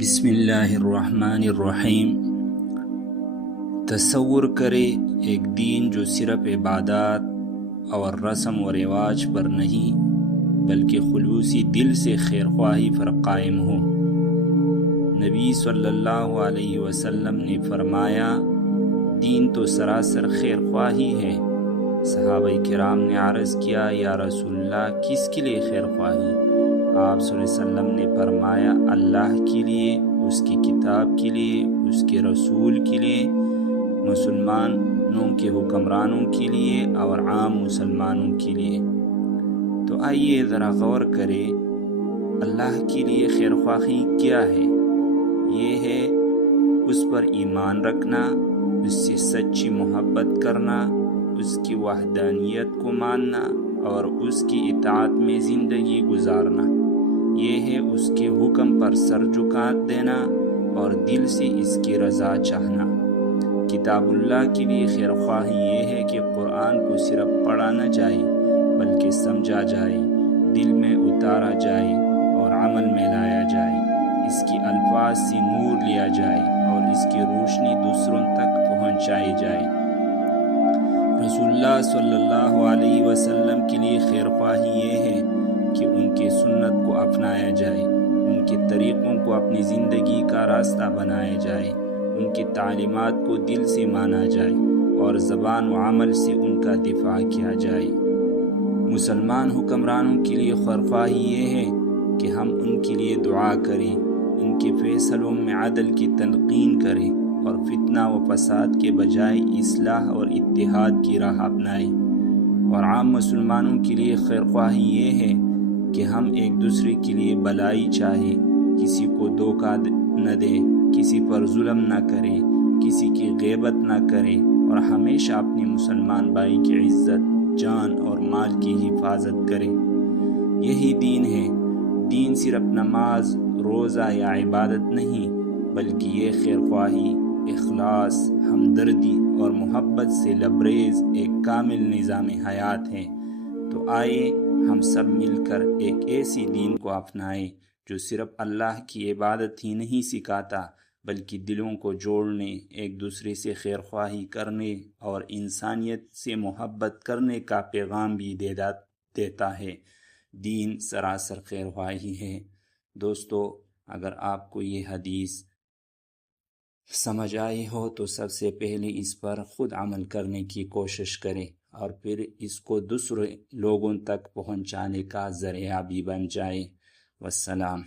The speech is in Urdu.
بسم اللہ الرحمن الرحیم۔ تصور کرے ایک دین جو صرف عبادات اور رسم و رواج پر نہیں بلکہ خلوصی دل سے خیرخواہی پر قائم ہو۔ نبی صلی اللہ علیہ وسلم نے فرمایا، دین تو سراسر خیرخواہی ہے۔ صحابہ کرام نے عرض کیا، یا رسول اللہ، کس کے لیے خیرخواہی؟ آپ صلی اللہ علیہ وسلم نے فرمایا، اللہ کے لیے، اس کی کتاب کے لیے، اس کے رسول کے لیے، مسلمانوں کے حکمرانوں کے لیے اور عام مسلمانوں کے لیے۔ تو آئیے ذرا غور کریں، اللہ کے لیے خیرخواہی کیا ہے؟ یہ ہے اس پر ایمان رکھنا، اس سے سچی محبت کرنا، اس کی وحدانیت کو ماننا اور اس کی اطاعت میں زندگی گزارنا۔ یہ ہے اس کے حکم پر سر جھکا دینا اور دل سے اس کی رضا چاہنا۔ کتاب اللہ کے لیے خیرخواہی یہ ہے کہ قرآن کو صرف پڑھا نہ جائے بلکہ سمجھا جائے، دل میں اتارا جائے اور عمل میں لایا جائے، اس کی الفاظ سے نور لیا جائے اور اس کی روشنی دوسروں تک پہنچائی جائے۔ رسول اللہ صلی اللہ علیہ وسلم کے لیے خیرخواہی یہ ہے کہ ان کی سنت کو اپنایا جائے، ان کے طریقوں کو اپنی زندگی کا راستہ بنایا جائے، ان کی تعلیمات کو دل سے مانا جائے اور زبان و عمل سے ان کا دفاع کیا جائے۔ مسلمان حکمرانوں کے لیے خیرخواہی یہ ہے کہ ہم ان کے لیے دعا کریں، ان کے فیصلوں میں عدل کی تلقین کریں اور فتنہ و فساد کے بجائے اصلاح اور اتحاد کی راہ اپنائیں۔ اور عام مسلمانوں کے لیے خیرخواہی یہ ہے کہ ہم ایک دوسرے کے لیے بھلائی چاہیں، کسی کو دھوکہ نہ دیں، کسی پر ظلم نہ کریں، کسی کی غیبت نہ کریں اور ہمیشہ اپنے مسلمان بھائی کی عزت، جان اور مال کی حفاظت کریں۔ یہی دین ہے۔ دین صرف نماز، روزہ یا عبادت نہیں بلکہ یہ خیرخواہی، اخلاص، ہمدردی اور محبت سے لبریز ایک کامل نظام حیات ہے۔ تو آئیے ہم سب مل کر ایک ایسی دین کو اپنائیں جو صرف اللہ کی عبادت ہی نہیں سکھاتا بلکہ دلوں کو جوڑنے، ایک دوسرے سے خیرخواہی کرنے اور انسانیت سے محبت کرنے کا پیغام بھی دیتا ہے۔ دین سراسر خیرخواہی ہے۔ دوستو، اگر آپ کو یہ حدیث سمجھ آئی ہو تو سب سے پہلے اس پر خود عمل کرنے کی کوشش کریں اور پھر اس کو دوسرے لوگوں تک پہنچانے کا ذریعہ بھی بن جائے۔ والسلام۔